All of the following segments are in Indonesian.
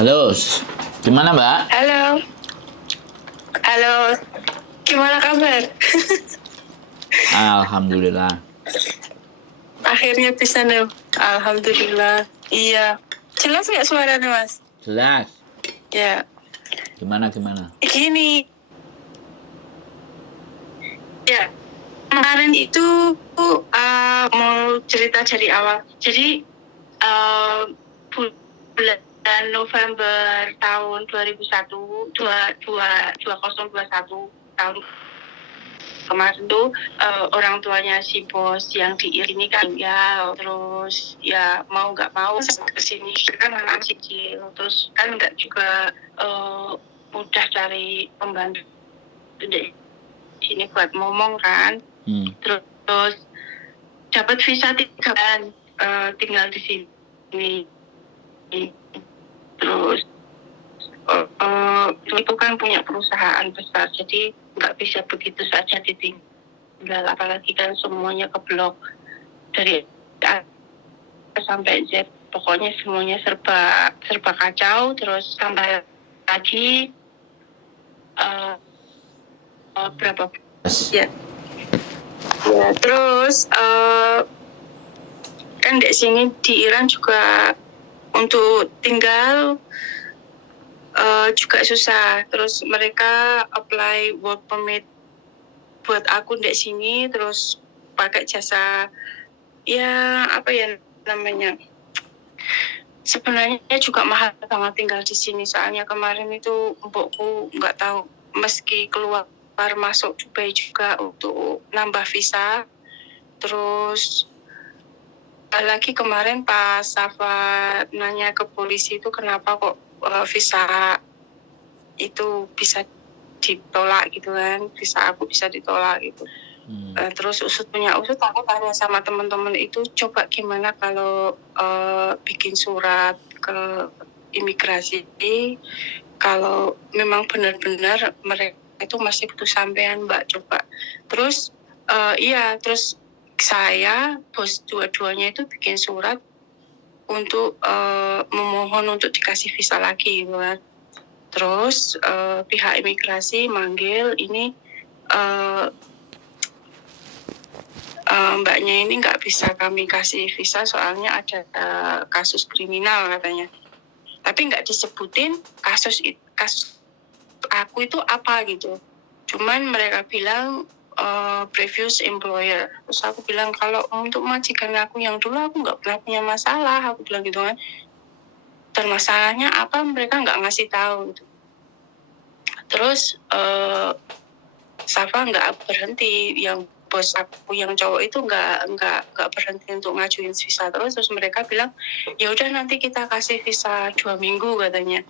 Halo, gimana Mbak? Halo, halo. Gimana kabar? Alhamdulillah. Akhirnya bisa nih. Alhamdulillah. Iya. Jelas nggak suaranya, Mas? Jelas. Ya. Gimana? Gini. Ya. Kemarin itu mau cerita dari awal. Jadi bulan November tahun 2001, 2021 tahun kemarin tuh orang tuanya si bos yang diiringi kan ya, terus ya mau nggak mau kesini kan anak kecil, terus kan nggak juga mudah cari pembantu di sini buat ngomong kan. Terus dapat visa 3 bulan tinggal di sini. Terus itu kan punya perusahaan besar, jadi nggak bisa begitu saja ditinggal, apalagi kan semuanya keblok dari A sampai Z, pokoknya semuanya serba kacau. Terus tambah lagi berapa ya, terus kan di sini di Iran juga untuk tinggal juga susah. Terus mereka apply work permit buat aku di sini, terus pakai jasa ya apa ya namanya, sebenarnya juga mahal banget tinggal di sini. Soalnya kemarin itu mbokku nggak tahu, meski keluar masuk Dubai juga untuk nambah visa. Terus lagi kemarin pas Safa nanya ke polisi itu kenapa kok visa itu bisa ditolak gitu kan, visa aku bisa ditolak gitu. Terus usut aku tanya sama teman-teman itu, coba gimana kalau bikin surat ke imigrasi kalau memang benar-benar mereka itu masih butuh sampean, Mbak, coba. Terus terus saya bos dua-duanya itu bikin surat untuk memohon untuk dikasih visa lagi gitu kan. Terus pihak imigrasi manggil ini mbaknya ini nggak bisa kami kasih visa soalnya ada kasus kriminal katanya. Tapi nggak disebutin kasus aku itu apa gitu. Cuman mereka bilang previous employer. Terus aku bilang kalau untuk majikan aku yang dulu aku nggak pernah punya masalah, aku bilang gitu kan. Dan masalahnya apa mereka nggak ngasih tahu gitu. Terus Safa nggak berhenti, yang bos aku yang cowok itu nggak berhenti untuk ngajuin visa terus mereka bilang ya udah nanti kita kasih visa 2 minggu katanya.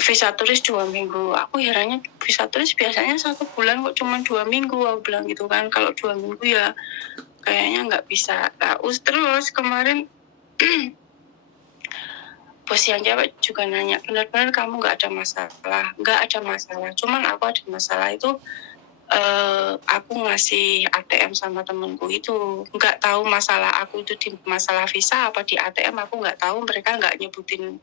Visa turis 2 minggu. Aku herannya visa turis biasanya 1 bulan kok cuma 2 minggu, aku bilang gitu kan. Kalau 2 minggu ya kayaknya nggak bisa. Nah, terus kemarin bos yang cewek juga nanya, benar-benar kamu nggak ada masalah? Nggak ada masalah, cuman aku ada masalah itu aku ngasih ATM sama temenku itu, nggak tahu masalah aku itu di masalah visa apa di ATM, aku nggak tahu. Mereka nggak nyebutin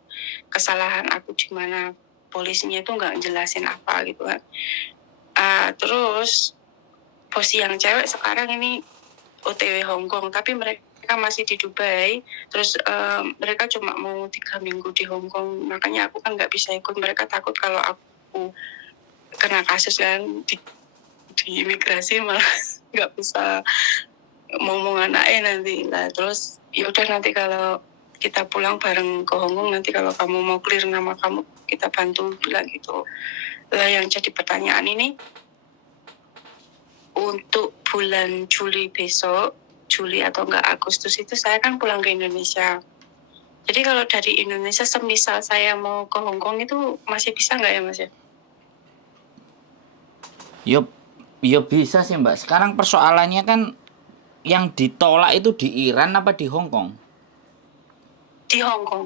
kesalahan aku di mana, polisinya itu nggak jelasin apa gitu kan. Terus bos yang cewek sekarang ini OTW Hong Kong, tapi mereka masih di Dubai. Terus mereka cuma mau 3 minggu di Hong Kong, makanya aku kan nggak bisa ikut. Mereka takut kalau aku kena kasus kan di imigrasi, malah nggak bisa ngomong anaknya nanti. Nah terus ya udah nanti kalau kita pulang bareng ke Hong Kong, nanti kalau kamu mau clear nama kamu kita bantu, bilang gitu. Lah yang jadi pertanyaan ini, untuk bulan Juli besok, Juli atau enggak Agustus itu saya kan pulang ke Indonesia. Jadi kalau dari Indonesia semisal saya mau ke Hong Kong itu masih bisa nggak ya Mas ya? Ya bisa sih Mbak. Sekarang persoalannya kan yang ditolak itu di Iran apa di Hong Kong? Di Hong Kong.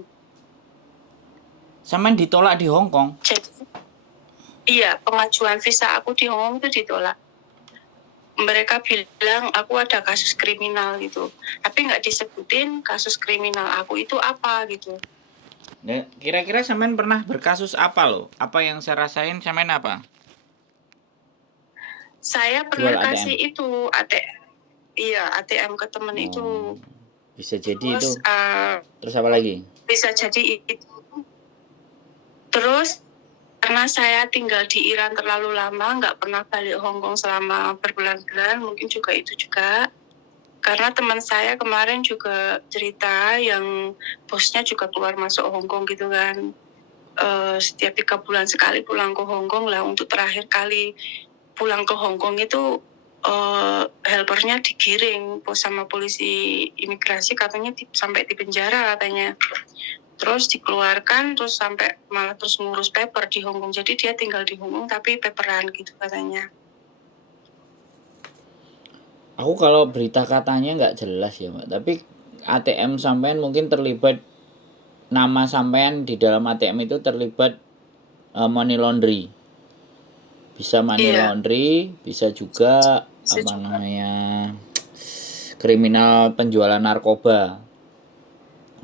Sampean ditolak di Hong Kong? Jadi, iya, pengajuan visa aku di Hong Kong itu ditolak. Mereka bilang aku ada kasus kriminal gitu, tapi nggak disebutin kasus kriminal aku itu apa gitu. Nah, kira-kira sampean pernah berkasus apa loh? Apa yang saya rasain sampean apa? Saya Jual pernah ATM. kasih itu ATM, iya ATM ke temen Oh, itu. bisa jadi Terus itu. Terus apa lagi? bisa jadi itu. Terus karena saya tinggal di Iran terlalu lama, nggak pernah balik Hong Kong selama berbulan-bulan, mungkin juga itu juga. Karena teman saya kemarin juga cerita yang bosnya juga keluar masuk Hong Kong gitu kan. Setiap 3 bulan sekali pulang ke Hong Kong lah. Untuk terakhir kali pulang ke Hong Kong itu helpernya digiring sama polisi imigrasi, katanya sampai di penjara katanya. Terus dikeluarkan, terus sampai malah terus ngurus paper di Hong Kong. Jadi dia tinggal di Hong Kong tapi paperan gitu katanya. Aku kalau berita katanya nggak jelas ya Mbak, tapi ATM sampean mungkin terlibat, nama sampean di dalam ATM itu terlibat money laundry. Bisa money Iya, laundry, bisa juga bisa apa juga. namanya, kriminal penjualan narkoba.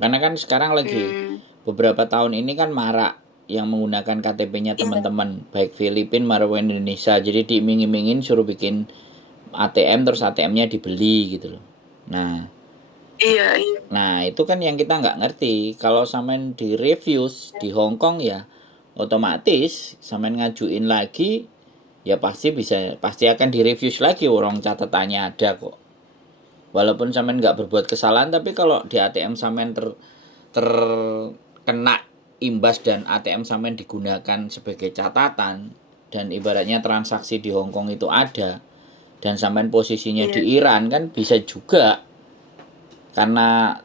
Karena kan sekarang lagi beberapa tahun ini kan marak yang menggunakan KTP-nya Iya, teman-teman, baik Filipina maupun Indonesia. Jadi diiming-imingin suruh bikin ATM, terus ATM-nya dibeli gitu loh. Nah, iya, iya, itu kan yang kita nggak ngerti. Kalau sampean di refuse di Hong Kong ya otomatis sampean ngajuin lagi ya pasti akan di refuse lagi, orang catatannya ada kok. Walaupun sampean nggak berbuat kesalahan, tapi kalau di ATM sampean terkena imbas dan ATM sampean digunakan sebagai catatan dan ibaratnya transaksi di Hong Kong itu ada dan sampean posisinya iya, di Iran, kan bisa juga karena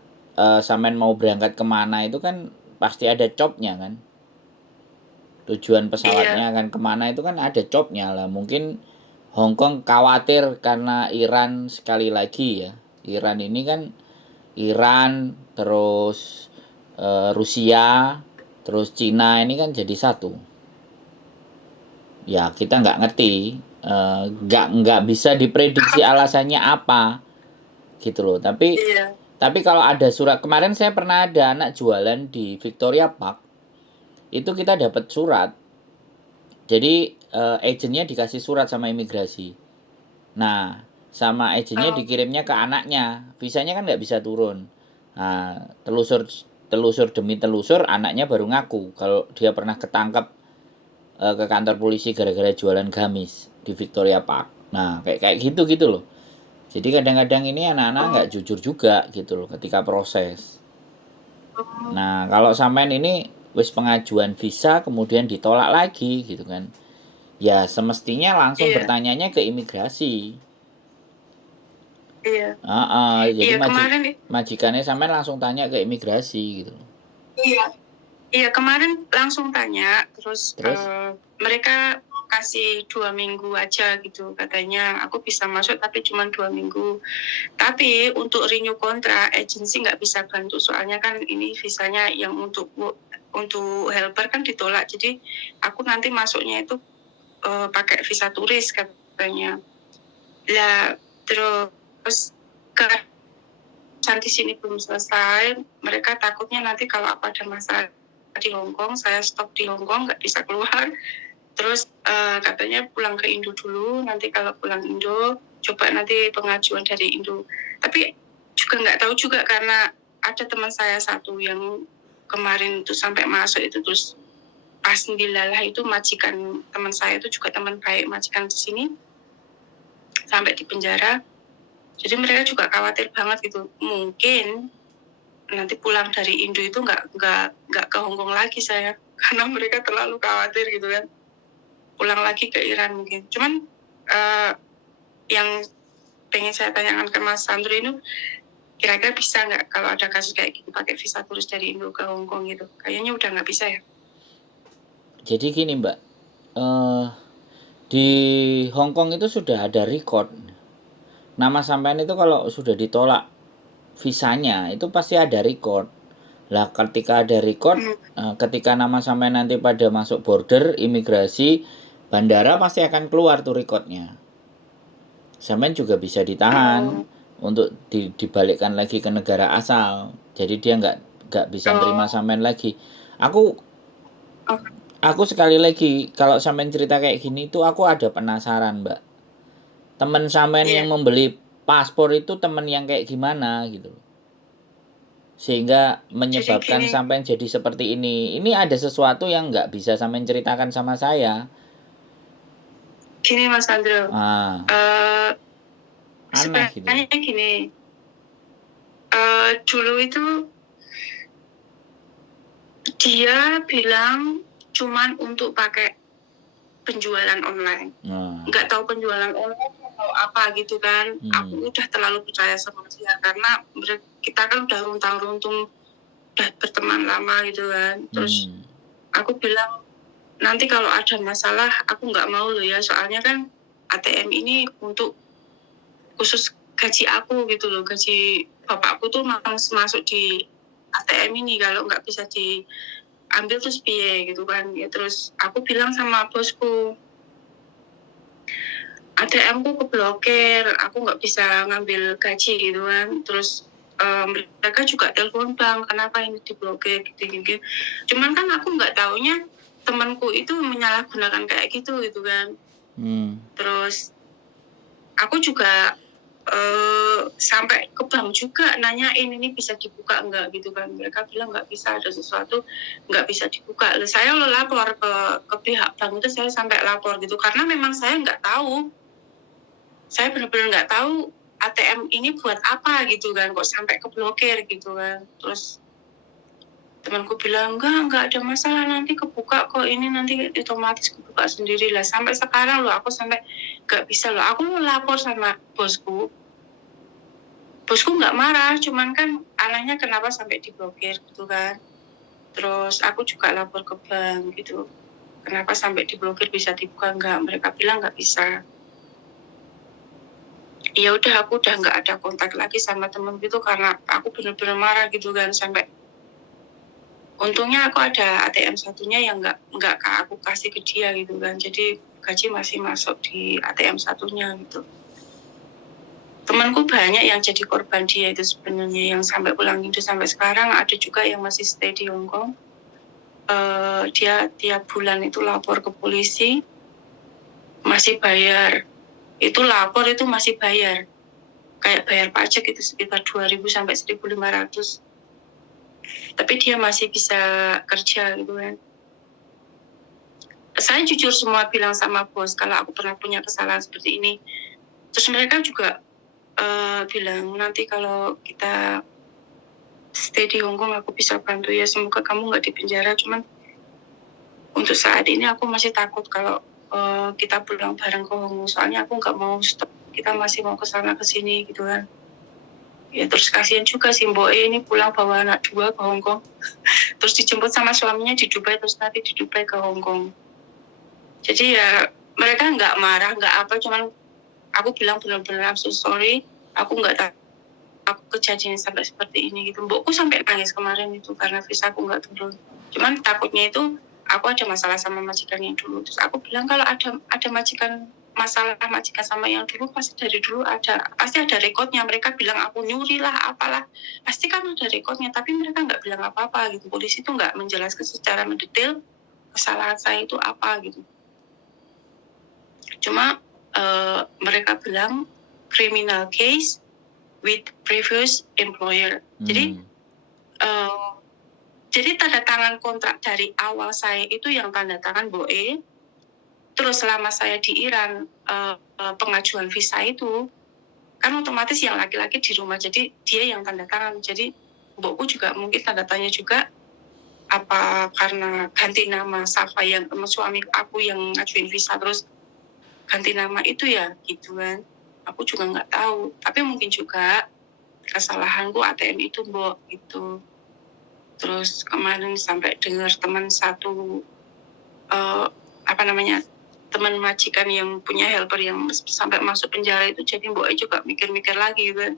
sampean mau berangkat kemana itu kan pasti ada copnya kan, tujuan iya, pesawatnya akan kemana itu kan ada copnya lah. Mungkin Hong Kong khawatir karena Iran, sekali lagi ya, Iran ini kan Iran terus Rusia terus Cina ini kan jadi satu. Ya kita nggak ngerti, nggak bisa diprediksi alasannya apa gitu loh. iya. Tapi kalau ada surat, kemarin saya pernah ada anak jualan di Victoria Park, itu kita dapat surat. Jadi agennya dikasih surat sama imigrasi. Nah, sama agennya Oh, dikirimnya ke anaknya. Visanya kan nggak bisa turun. Nah, telusur telusur demi telusur anaknya baru ngaku kalau dia pernah ketangkep ke kantor polisi gara-gara jualan gamis di Victoria Park. Nah, kayak kayak gitu gitu loh. Jadi kadang-kadang ini anak-anak nggak oh, jujur juga gitu loh ketika proses. oh, Nah, kalau sampean ini wis pengajuan visa kemudian ditolak lagi gitu kan. Ya semestinya langsung iya, bertanyanya ke imigrasi. iya, Jadi iya kemarin, majikannya sampean langsung tanya ke imigrasi gitu. iya, iya kemarin langsung tanya, terus Terus mereka kasih 2 minggu aja gitu katanya. Aku bisa masuk tapi cuma 2 minggu. Tapi untuk renew kontrak, agensi nggak bisa bantu soalnya kan ini visanya yang untuk helper kan ditolak. Jadi aku nanti masuknya itu pakai visa turis katanya. Lah terus karena di sini belum selesai, mereka takutnya nanti kalau apa ada masalah di Hong Kong, saya stop di Hong Kong nggak bisa keluar. Terus katanya pulang ke Indo dulu, nanti kalau pulang Indo coba nanti pengajuan dari Indo. Tapi juga nggak tahu juga karena ada teman saya satu yang kemarin itu sampai masuk itu, terus pas dilalah itu majikan teman saya itu juga teman baik majikan di sini sampai di penjara. Jadi mereka juga khawatir banget gitu. Mungkin nanti pulang dari Indo itu nggak ke Hong Kong lagi saya karena mereka terlalu khawatir gitu kan. Pulang lagi ke Iran mungkin. Cuman yang pengen saya tanyakan ke Mas Sandro ini, kira-kira bisa nggak kalau ada kasus kayak gitu pakai visa turis dari Indo ke Hong Kong gitu? Kayaknya udah nggak bisa ya. jadi gini Mbak, eh di Hong Kong itu sudah ada record. Nama sampean itu kalau sudah ditolak visanya itu pasti ada record. Lah ketika ada record, ketika nama sampean nanti pada masuk border imigrasi bandara pasti akan keluar tuh recordnya. Sampean juga bisa ditahan Oh, untuk dibalikkan lagi ke negara asal. Jadi dia gak bisa nerima Oh, sampean lagi. Aku oh, aku sekali lagi kalau sampean cerita kayak gini tuh aku ada penasaran, Mbak. Temen sampean iya. yang membeli paspor itu temen yang kayak gimana gitu loh. Sehingga Jadi menyebabkan gini, sampean jadi seperti ini. Ini ada sesuatu yang nggak bisa sampean ceritakan sama saya. gini Mas Andro. Ah, Eh aneh gitu. sebenarnya gini, dulu itu dia bilang cuman untuk pakai penjualan online. Nah, Nggak tahu penjualan online atau apa gitu kan. Aku udah terlalu percaya sama dia karena kita kan udah runtang-runtung, udah berteman lama gitu kan. Terus aku bilang nanti kalau ada masalah aku nggak mau loh ya, soalnya kan ATM ini untuk khusus gaji aku gitu loh, gaji bapakku tuh masuk di ATM ini, kalau nggak bisa diambil terus piye gitu kan ya. Terus aku bilang sama bosku, ATM-ku keblokir, aku nggak bisa ngambil gaji gitu kan. Terus mereka juga telepon bank, kenapa ini diblokir gitu. Cuman kan aku nggak taunya temanku itu menyalahgunakan kayak gitu kan. Terus aku juga sampai ke bank juga nanyain ini bisa dibuka enggak gitu kan. Mereka bilang nggak bisa, ada sesuatu nggak bisa dibuka. Saya lapor ke pihak bank itu, saya sampai lapor gitu karena memang saya nggak tahu. Saya benar-benar nggak tahu ATM ini buat apa gitu kan, kok sampai keblokir gitu kan. Terus temanku bilang enggak ada masalah, nanti kebuka kok, ini nanti otomatis kebuka sendiri lah. Sampai sekarang loh aku sampai nggak bisa loh, aku lapor sama bosku nggak marah, cuman kan anehnya kenapa sampai diblokir gitu kan. Terus aku juga lapor ke bank gitu, kenapa sampai diblokir, bisa dibuka nggak? Mereka bilang nggak bisa. Ya udah, aku udah nggak ada kontak lagi sama temen gitu karena aku bener-bener marah gitu kan. Sampai untungnya aku ada ATM satunya yang nggak aku kasih ke dia gitu kan, jadi gaji masih masuk di ATM satunya gitu. Temanku banyak yang jadi korban dia itu sebenarnya, yang sampai pulang Indo sampai sekarang. Ada juga yang masih stay di Hong Kong. Dia tiap bulan itu lapor ke polisi, masih bayar. Itu lapor itu masih bayar, kayak bayar pajak itu sekitar 2.000 sampai 1.500. Tapi dia masih bisa kerja gitu kan. Saya jujur semua bilang sama bos kalau aku pernah punya kesalahan seperti ini. Terus mereka juga bilang nanti kalau kita stay di Hong Kong aku bisa bantu ya, semoga kamu nggak di penjara. Cuman untuk saat ini aku masih takut kalau kita pulang bareng ke Hong Kong, soalnya aku nggak mau stop, kita masih mau kesana kesini gitu kan. Ya terus kasihan juga si Mbok ini pulang bawa anak 2 ke Hong Kong, terus dijemput sama suaminya di Dubai, terus nanti di Dubai ke Hong Kong. Jadi ya mereka nggak marah nggak apa, cuman aku bilang benar-benar I'm so sorry, aku nggak tahu aku kejadian sampai seperti ini gitu. Mbokku sampai nangis kemarin itu karena visa aku nggak turun. Cuman takutnya itu aku ada masalah sama majikan yang dulu. Terus aku bilang kalau ada majikan sama yang dulu, pasti dari dulu pasti ada rekodnya. Mereka bilang aku nyuri lah apalah, pasti kan ada rekodnya. Tapi mereka nggak bilang apa-apa gitu. Polisi itu nggak menjelaskan secara mendetail kesalahan saya itu apa gitu. Cuma mereka bilang criminal case with previous employer. Jadi tanda tangan kontrak dari awal saya itu yang tanda tangan Boe. Terus selama saya di Iran pengajuan visa itu kan otomatis yang laki-laki di rumah, jadi dia yang tanda tangan. Jadi Mbokku juga mungkin tanda tanya juga, apa karena ganti nama Safa yang suami aku yang ngajuin visa terus ganti nama itu ya gitu kan. Aku juga nggak tahu, tapi mungkin juga kesalahanku ATM itu Mbok gitu. Terus kemarin sampai dengar teman satu teman majikan yang punya helper yang sampai masuk penjara itu, jadi Mbok juga mikir-mikir lagi gitu.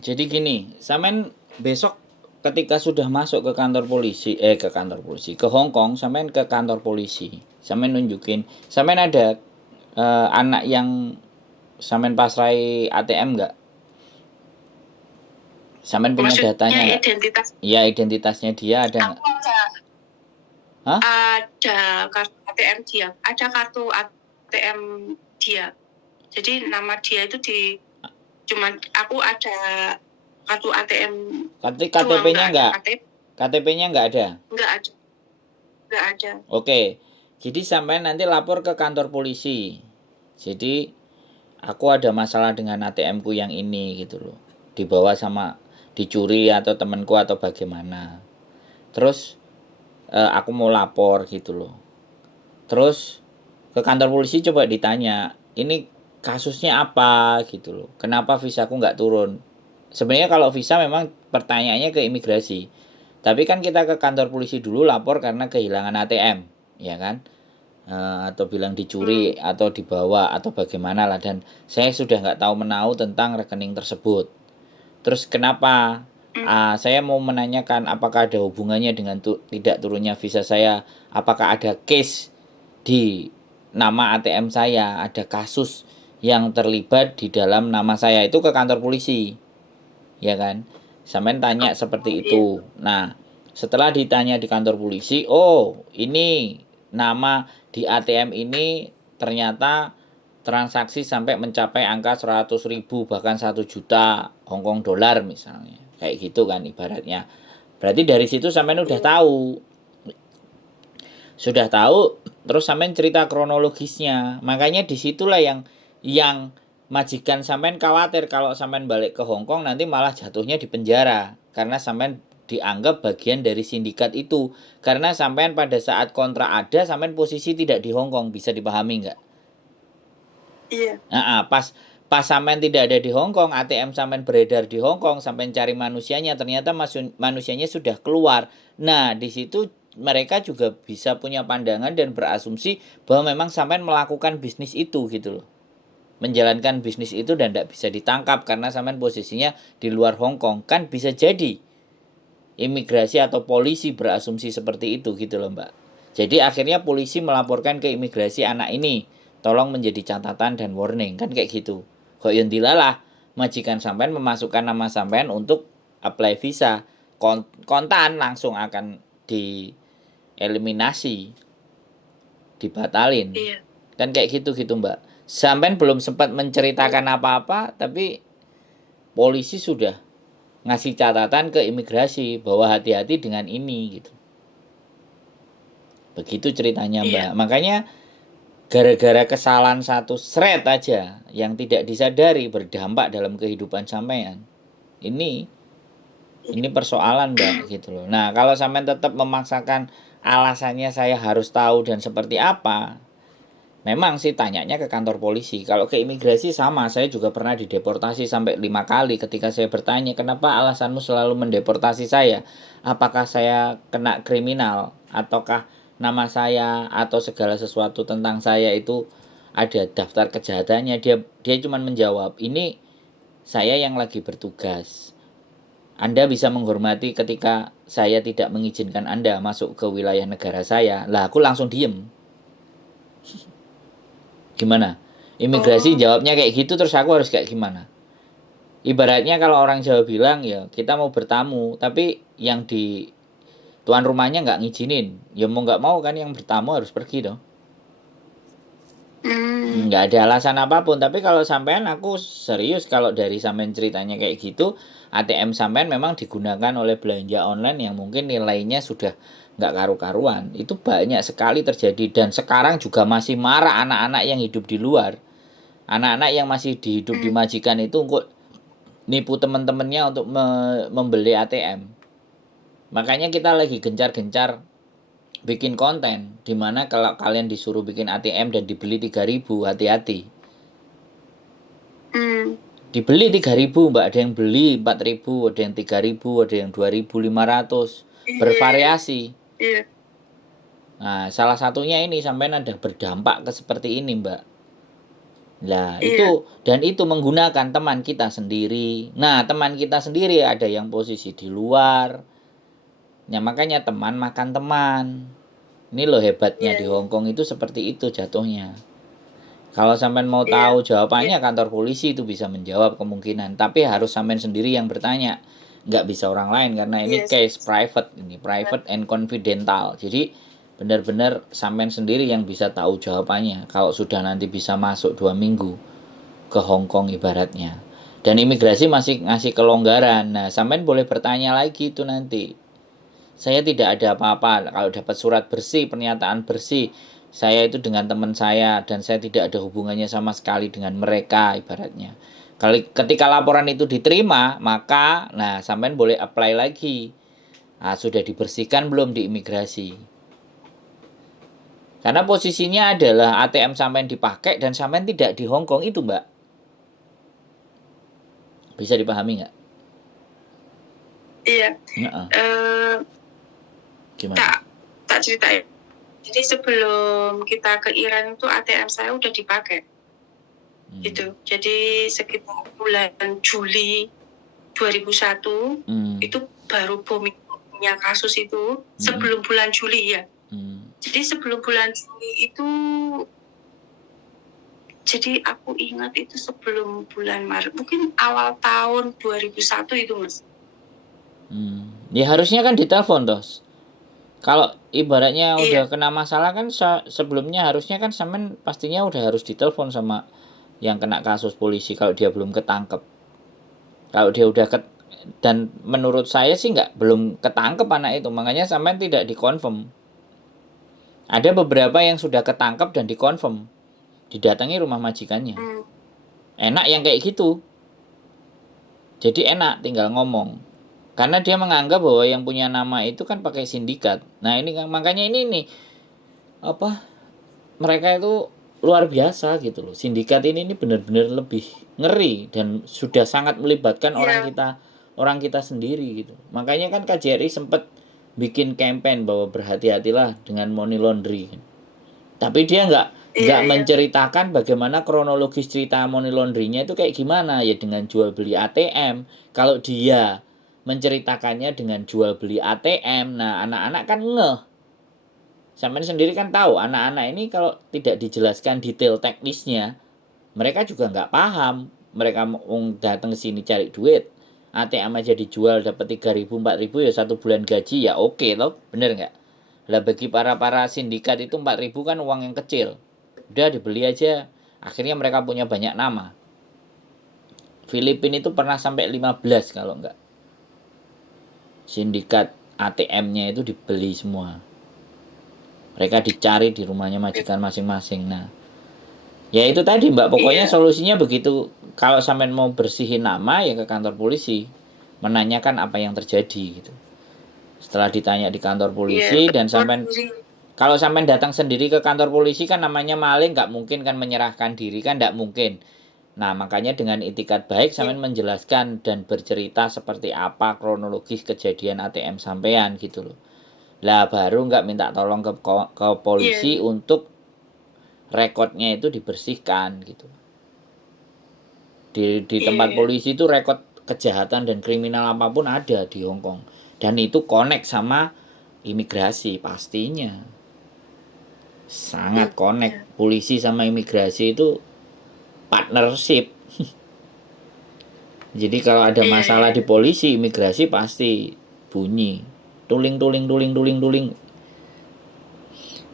Jadi gini, sampean besok ketika sudah masuk ke kantor polisi, ke Hong Kong, sampean ke kantor polisi, sampean nunjukin, sampean ada anak yang sampean pasrai ATM nggak? Sampean punya Maksudnya datanya nggak? identitas Iya, identitasnya dia ada nggak? aku ada Hah? kartu ATM dia, ada kartu ATM dia. Jadi nama dia itu cuman aku ada kartu ATM KTP-nya nggak? KTP KTP-nya nggak ada? nggak ada. Oke, jadi sampean nanti lapor ke kantor polisi. Jadi aku ada masalah dengan ATM-ku yang ini gitu loh. Dibawa sama dicuri atau temanku atau bagaimana. Terus aku mau lapor gitu loh. Terus ke kantor polisi coba ditanya, ini kasusnya apa gitu loh. Kenapa visaku nggak turun? Sebenarnya kalau visa memang pertanyaannya ke imigrasi. Tapi kan kita ke kantor polisi dulu lapor karena kehilangan ATM, ya kan? Atau bilang dicuri atau dibawa atau bagaimana lah, dan saya sudah nggak tahu menau tentang rekening tersebut. Terus kenapa saya mau menanyakan apakah ada hubungannya dengan tidak turunnya visa saya, apakah ada case di nama ATM saya, ada kasus yang terlibat di dalam nama saya, itu ke kantor polisi, ya kan? Sampean tanya seperti itu. Nah, setelah ditanya di kantor polisi, oh ini nama di ATM ini ternyata transaksi sampai mencapai angka 100.000 bahkan 1 juta Hongkong dolar misalnya, kayak gitu kan ibaratnya. Berarti dari situ sampean sudah tahu, terus sampean cerita kronologisnya. Makanya disitulah yang majikan sampean khawatir kalau sampean balik ke Hong Kong nanti malah jatuhnya di penjara karena sampean dianggap bagian dari sindikat itu. Karena sampean pada saat kontrak ada, sampean posisi tidak di Hong Kong, bisa dipahami nggak? Iya. Pas sampean tidak ada di Hong Kong, ATM sampean beredar di Hong Kong, sampean cari manusianya, ternyata manusianya sudah keluar. Nah, di situ mereka juga bisa punya pandangan dan berasumsi bahwa memang sampean melakukan bisnis itu gitu loh. Menjalankan bisnis itu dan tidak bisa ditangkap karena sampean posisinya di luar Hong Kong. Kan bisa jadi imigrasi atau polisi berasumsi seperti itu gitu loh, Mbak. Jadi akhirnya polisi melaporkan ke imigrasi anak ini, tolong menjadi catatan dan warning, kan kayak gitu. Kok yang dilalah majikan sampean memasukkan nama sampean untuk apply visa, kontan langsung akan dieliminasi, dibatalin. Iya. Kan kayak gitu Mbak. Sampean belum sempat menceritakan apa-apa tapi polisi sudah ngasih catatan ke imigrasi bahwa hati-hati dengan ini gitu. Begitu ceritanya Mbak. Makanya gara-gara kesalahan satu thread aja yang tidak disadari berdampak dalam kehidupan sampean. Ini persoalan Mbak gitu loh. Nah, kalau sampean tetap memaksakan alasannya saya harus tahu dan seperti apa, memang sih tanyanya ke kantor polisi. Kalau ke imigrasi sama, saya juga pernah dideportasi sampai 5 kali. Ketika saya bertanya, kenapa alasanmu selalu mendeportasi saya? Apakah saya kena kriminal? Ataukah nama saya atau segala sesuatu tentang saya itu ada daftar kejahatannya? Dia cuma menjawab, ini saya yang lagi bertugas. Anda bisa menghormati ketika saya tidak mengizinkan Anda masuk ke wilayah negara saya. Lah aku langsung diem. Gimana? Imigrasi jawabnya kayak gitu, terus aku harus kayak gimana? Ibaratnya kalau orang Jawa bilang ya kita mau bertamu, tapi yang di tuan rumahnya nggak ngizinin, ya mau nggak mau kan yang bertamu harus pergi dong. Nggak ada alasan apapun. Tapi kalau sampean, aku serius kalau dari sampean ceritanya kayak gitu, ATM sampean memang digunakan oleh belanja online yang mungkin nilainya sudah nggak karu-karuan. Itu banyak sekali terjadi dan sekarang juga masih marah anak-anak yang hidup di luar. Anak-anak yang masih hidup di majikan itu untuk nipu teman-temannya untuk membeli ATM. Makanya kita lagi gencar-gencar bikin konten dimana kalau kalian disuruh bikin ATM dan dibeli 3.000, hati-hati. Dibeli 3.000 Mbak, ada yang beli 4.000, ada yang 3.000, ada yang 2.500, bervariasi. Nah, salah satunya ini sampai ada berdampak ke seperti ini Mbak. Nah itu, dan itu menggunakan teman kita sendiri. Nah teman kita sendiri ada yang posisi di luar. Ya makanya teman makan teman. Ini loh hebatnya di Hong Kong itu seperti itu jatuhnya. Kalau sampean mau tahu jawabannya, kantor polisi itu bisa menjawab kemungkinan. Tapi harus sampean sendiri yang bertanya. nggak bisa orang lain karena ini Yes. case private, ini private and confidential. Jadi benar-benar sampean sendiri yang bisa tahu jawabannya kalau sudah nanti bisa masuk 2 minggu ke Hong Kong ibaratnya. Dan imigrasi masih ngasih kelonggaran. Nah, sampean boleh bertanya lagi itu nanti. Saya tidak ada apa-apa. Kalau dapat surat bersih, pernyataan bersih, saya itu dengan teman saya dan saya tidak ada hubungannya sama sekali dengan mereka ibaratnya. Kalau ketika laporan itu diterima, maka nah sampean boleh apply lagi. Nah, sudah dibersihkan belum di imigrasi? Karena posisinya adalah ATM sampean dipakai dan sampean tidak di Hong Kong itu, Mbak. Bisa dipahami nggak? Iya. Heeh. Gimana? Tak ceritain. Jadi sebelum kita ke Iran itu ATM saya udah dipakai. Gitu. Jadi sekitar bulan Juli 2001 itu baru boomingnya kasus itu sebelum bulan Juli ya. Jadi sebelum bulan Juli itu, jadi aku ingat itu sebelum bulan Maret, mungkin awal tahun 2001 itu Mas. Ya harusnya kan ditelepon toh. Kalau ibaratnya udah kena masalah kan sebelumnya harusnya kan sampean pastinya udah harus ditelepon sama yang kena kasus polisi kalau dia belum ketangkep. Kalau dia udah dan menurut saya sih belum ketangkep anak itu, makanya sampean tidak dikonfirm. Ada beberapa yang sudah ketangkep dan dikonfirm, didatangi rumah majikannya. Enak yang kayak gitu. Jadi enak tinggal ngomong. Karena dia menganggap bahwa yang punya nama itu kan pakai sindikat. Nah ini kan makanya ini nih mereka itu luar biasa gitu loh. Sindikat ini benar-benar lebih ngeri dan sudah sangat melibatkan orang kita sendiri gitu. Makanya kan KJRI sempat bikin campaign bahwa berhati-hatilah dengan money laundry. Tapi dia nggak menceritakan bagaimana kronologis cerita money laundry-nya itu kayak gimana ya dengan jual beli ATM. Kalau dia menceritakannya dengan jual beli ATM, nah anak-anak kan ngeh. Sampai sendiri kan tahu anak-anak ini kalau tidak dijelaskan detail teknisnya, mereka juga nggak paham. Mereka mau datang ke sini cari duit, ATM aja dijual dapat 3.000 4.000 ya 1 bulan gaji ya oke loh, bener nggak? Lah bagi para sindikat itu 4.000 kan uang yang kecil, udah dibeli aja. Akhirnya mereka punya banyak nama. Filipina itu pernah sampai 15 kalau nggak. Sindikat ATM-nya itu dibeli semua. Mereka dicari di rumahnya majikan masing-masing. Nah, ya itu tadi Mbak, pokoknya solusinya begitu. Kalau sampean mau bersihin nama ya ke kantor polisi, menanyakan apa yang terjadi gitu. Setelah ditanya di kantor polisi dan sampean kalau sampean datang sendiri ke kantor polisi kan namanya maling, nggak mungkin kan menyerahkan diri kan, nggak mungkin. Nah makanya dengan itikat baik sampean menjelaskan dan bercerita seperti apa kronologis kejadian ATM sampean gitu loh. Lah baru nggak minta tolong ke polisi untuk rekodnya itu dibersihkan gitu. Di tempat polisi itu rekod kejahatan dan kriminal apapun ada di Hong Kong. Dan itu connect sama imigrasi pastinya. Sangat connect. Polisi sama imigrasi itu partnership. Jadi kalau ada masalah di polisi, imigrasi pasti bunyi. Tuling.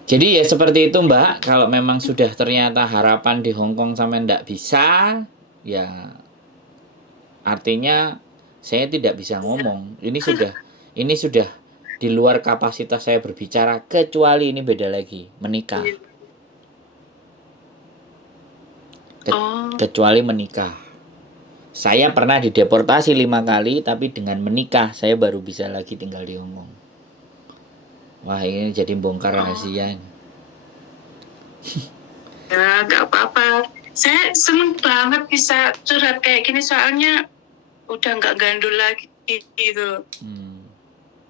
Jadi ya seperti itu Mbak. Kalau memang sudah ternyata harapan di Hong Kong sampai ndak bisa, ya artinya saya tidak bisa ngomong. Ini sudah di luar kapasitas saya berbicara, kecuali ini beda lagi, menikah. Kecuali menikah. Saya pernah dideportasi 5 kali, tapi dengan menikah saya baru bisa lagi tinggal di Hong Kong. Wah ini jadi bongkar rahasia. Ya gak apa-apa. Saya seneng banget bisa curhat kayak gini soalnya udah gak gandul lagi gitu.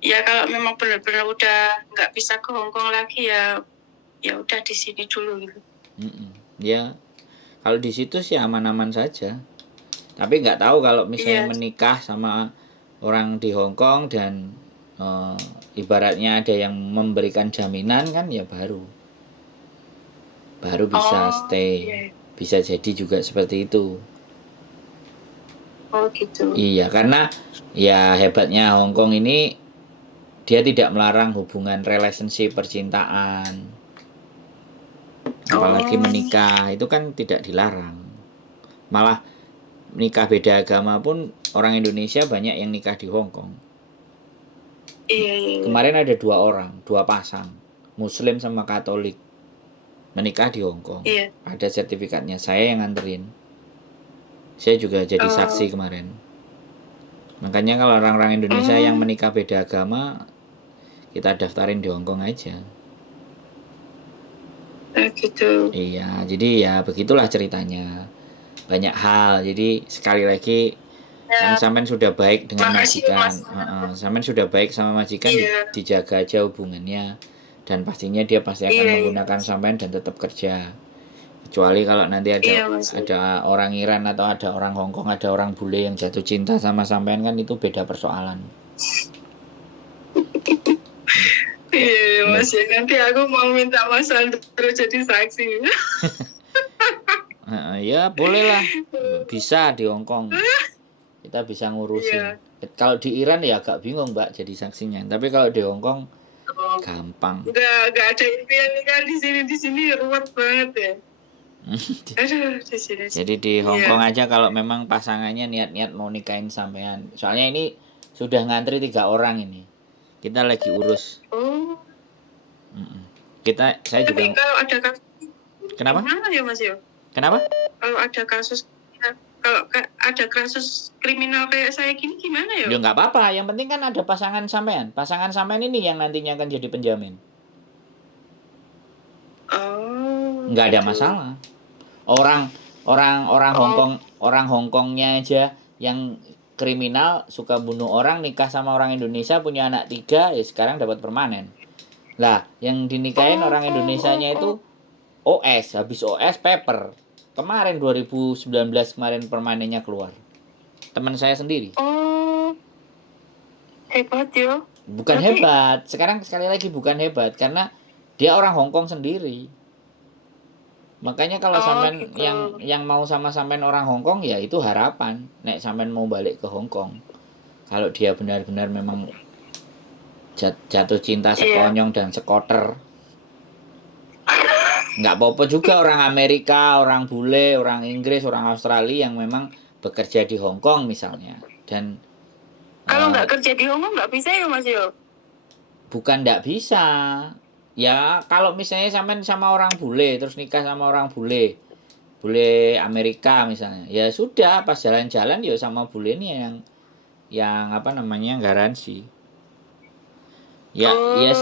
Ya kalau memang benar-benar udah nggak bisa ke Hong Kong lagi ya udah di sini dulu gitu. Ya kalau di situ sih aman-aman saja. Tapi nggak tahu kalau misalnya menikah sama orang di Hong Kong dan ibaratnya ada yang memberikan jaminan kan ya baru bisa stay. Bisa jadi juga seperti itu. Oh gitu. Iya, karena ya hebatnya Hong Kong ini dia tidak melarang hubungan relationship percintaan, apalagi Oh menikah itu kan tidak dilarang. Malah nikah beda agama pun orang Indonesia banyak yang nikah di Hong Kong. iya iya iya. Kemarin ada 2 orang, 2 pasang, Muslim sama Katolik, menikah di Hong Kong. Iya. Ada sertifikatnya, saya yang nganterin. Saya juga jadi Oh. saksi kemarin. Makanya kalau orang-orang Indonesia yang menikah beda agama, kita daftarin di Hong Kong aja. Gitu. Iya, jadi ya begitulah ceritanya. Banyak hal. Jadi sekali lagi kan Ya, sampean sudah baik dengan makasih majikan. Mas. Sampean sudah baik sama majikan, Iya. dijaga aja hubungannya. Dan pastinya dia pasti akan Iya, iya. menggunakan sampean dan tetap kerja. Kecuali kalau nanti Iya, Mas. ada orang Iran atau ada orang Hong Kong, ada orang bule yang jatuh cinta sama sampean, kan itu beda persoalan. Iya, Mas. Ya, nanti aku mau minta Mas Andro jadi saksi. Ya boleh lah, bisa di Hong Kong, kita bisa ngurusin. Iya. Kalau di Iran ya agak bingung Mbak jadi saksinya, tapi kalau di Hong Kong Oh, gampang. nggak ada impian nikah di sini ruwet banget ya. Aduh, di sini. Jadi di Hong Iya. Kong aja kalau memang pasangannya niat-niat mau nikahin sampean. Soalnya ini sudah ngantri 3 orang ini. Kita lagi urus. Oh, Saya tapi juga. kalau ada kasus Kenapa? gimana ya Mas yo? Kenapa? Kalau ada kasus kriminal kayak saya gini gimana ya? Ya nggak apa-apa. Yang penting kan ada pasangan sampean. Pasangan sampean ini yang nantinya akan jadi penjamin. Oh. Nggak ada gitu. masalah. Orang Hong Kongnya aja yang kriminal suka bunuh orang, nikah sama orang Indonesia, punya anak 3, ya sekarang dapat permanen. Lah, yang dinikahin orang Indonesianya itu OS, habis OS paper. Kemarin 2019 kemarin permanennya keluar. Teman saya sendiri. Oh. Hebat yo. Bukan hebat. Sekarang sekali lagi bukan hebat karena dia orang Hong Kong sendiri. Makanya kalau sampean gitu. yang mau sama sampean orang Hong Kong ya itu harapan. Nek sampean mau balik ke Hong Kong. Kalau dia benar-benar memang jatuh cinta sekonyong dan sekoter. Nggak apa-apa juga orang Amerika, orang bule, orang Inggris, orang Australia yang memang bekerja di Hong Kong misalnya. Dan kalau nggak kerja di Hong Kong nggak bisa ya Mas yo? Bukan nggak bisa. Ya kalau misalnya sampean sama orang bule terus nikah sama orang bule Amerika misalnya, ya sudah pas jalan-jalan ya sama bule ini yang apa namanya garansi. Ya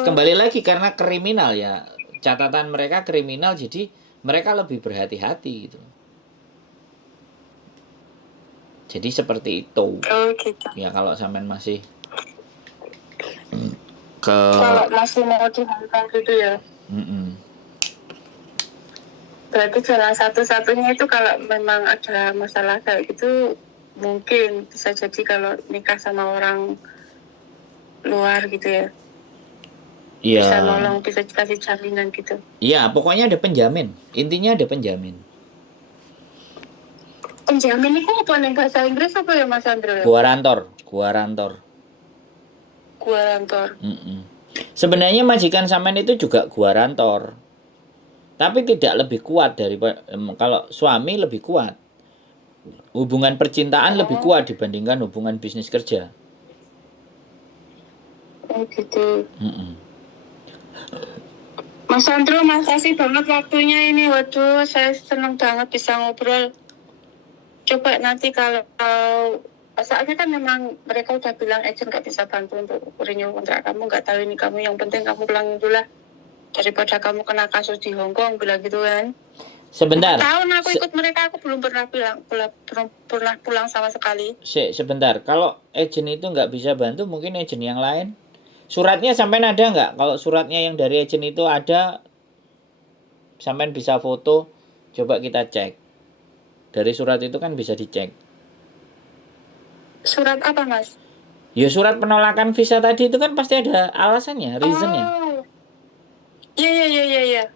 kembali lagi karena kriminal ya, catatan mereka kriminal jadi mereka lebih berhati-hati gitu. Jadi seperti itu. Oh gitu. Ya kalau sampean masih kalau masih mau dihantam gitu ya. Berarti jalan satu-satunya itu kalau memang ada masalah kayak gitu mungkin bisa jadi kalau nikah sama orang luar gitu ya. Iya. Bisa nolong, bisa kasih jaminan gitu. Iya, pokoknya ada penjamin. Intinya ada penjamin. Penjamin itu apa nih bahasa Inggris apa ya Mas Andro? Guarantor. Sebenarnya majikan sampean itu juga guarantor. Tapi tidak lebih kuat daripada kalau suami lebih kuat. Hubungan percintaan lebih kuat dibandingkan hubungan bisnis kerja. Oh gitu. Mas Andro, makasih banget waktunya ini. Waduh, saya senang banget bisa ngobrol. Coba nanti kalau soalnya kan memang mereka udah bilang agent gak bisa bantu untuk renew kontrak kamu, nggak tahu ini kamu, yang penting kamu pulang dulu lah daripada kamu kena kasus di Hong Kong, bilang gitu kan. Sebentar. Tahun aku ikut mereka, aku belum pernah pulang sama sekali. Sebentar, kalau agent itu nggak bisa bantu, mungkin agent yang lain. Suratnya sampean ada nggak? Kalau suratnya yang dari agent itu ada, sampean bisa foto, coba kita cek. Dari surat itu kan bisa dicek. Surat apa Mas? Ya surat penolakan visa tadi itu kan pasti ada alasannya, reasonnya. Iya.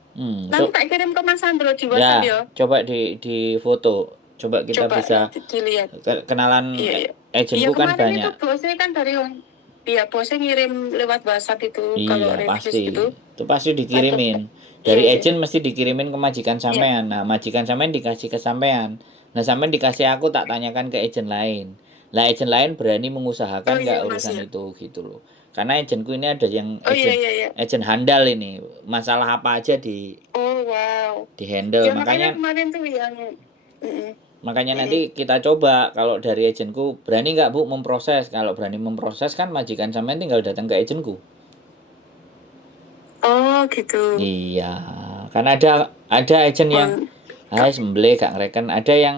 Nanti tak kirim ke Mas Andro di WhatsApp ya. Coba di foto. Coba kita Coba bisa dilihat. kenalan Iya. agenku kan kemarin banyak. itu bosnya kan dari Iya, bosnya ngirim lewat WhatsApp itu kalau Iya reviews pasti. gitu. Itu pasti dikirimin. Dari Iya. agent mesti dikirimin ke majikan sampean. Nah, majikan sampean dikasih ke sampean. Nah, sampean dikasih aku, tak tanyakan ke agent lain. Lah, agent lain berani mengusahakan Oh nggak iya, Mas, urusan ya. itu gitu loh. Karena agentku ini ada yang Oh iya, agent iya. agent handal ini. Masalah apa aja di Oh wow. handle. Ya makanya Makanya kemarin tuh yang makanya nanti kita coba, kalau dari agentku berani nggak Bu memproses. Kalau berani memproses kan majikan sampean tinggal datang ke agentku. Oh gitu. Iya, kan ada agent yang sembelih gak ngereken, ada yang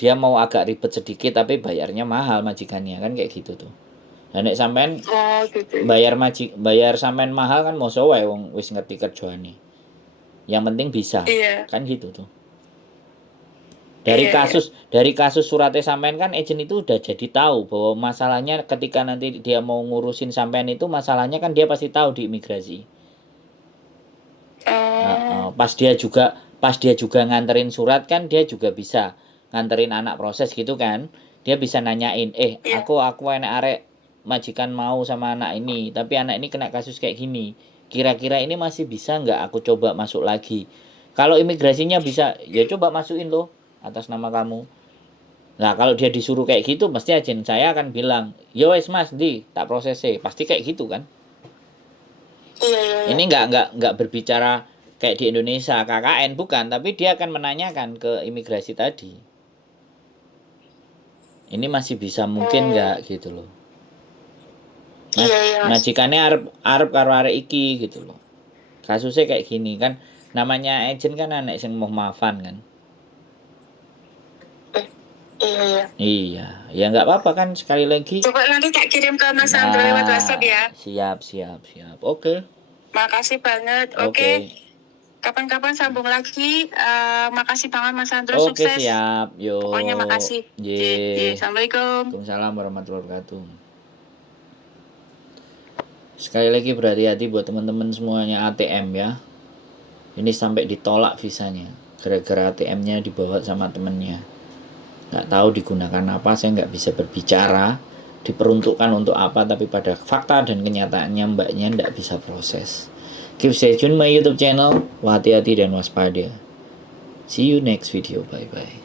dia mau agak ribet sedikit tapi bayarnya mahal majikannya, kan kayak gitu tuh. Nah, nek sampean gitu. bayar sampean mahal kan moso wae wong wis ngerti kerjaane. Yang penting bisa. Iya. Kan gitu tuh. Dari kasus suratnya sampean kan agent itu udah jadi tahu bahwa masalahnya ketika nanti dia mau ngurusin sampean itu, masalahnya kan dia pasti tahu di imigrasi. Pas dia juga nganterin surat kan, dia juga bisa nganterin anak proses gitu kan. Dia bisa nanyain, aku enak arek majikan mau sama anak ini, tapi anak ini kena kasus kayak gini, kira-kira ini masih bisa nggak aku coba masuk lagi. Kalau imigrasinya bisa, ya coba masukin loh atas nama kamu. Nah, kalau dia disuruh kayak gitu, pasti agen saya akan bilang, ya wes mas, tak prosesnya. Pasti kayak gitu kan. Ini nggak berbicara kayak di Indonesia KKN, bukan, tapi dia akan menanyakan ke imigrasi tadi. Ini masih bisa mungkin nggak gitu loh. Majikannya arep karo arek iki gitu loh. Kasusnya kayak gini kan, namanya agent kan anek sing mau maafan kan. Iya, ya nggak apa-apa kan, sekali lagi. Coba nanti tak kirim ke Mas Andro lewat WhatsApp ya. Siap. Oke. Makasih banget. Oke. Kapan-kapan sambung lagi. Makasih banget Mas Andro, Oke, sukses. siap. Yo. Pokoknya makasih. Assalamualaikum. Waalaikumsalam warahmatullahi wabarakatuh. Sekali lagi berhati-hati buat teman-teman semuanya ATM ya. Ini sampai ditolak visanya gara-gara ATM-nya dibawa sama temennya. Nggak tahu digunakan apa, saya nggak bisa berbicara diperuntukkan untuk apa, tapi pada fakta dan kenyataannya mbaknya nggak bisa proses. Keep stay tune my YouTube channel, hati-hati dan waspada. See you next video, bye bye.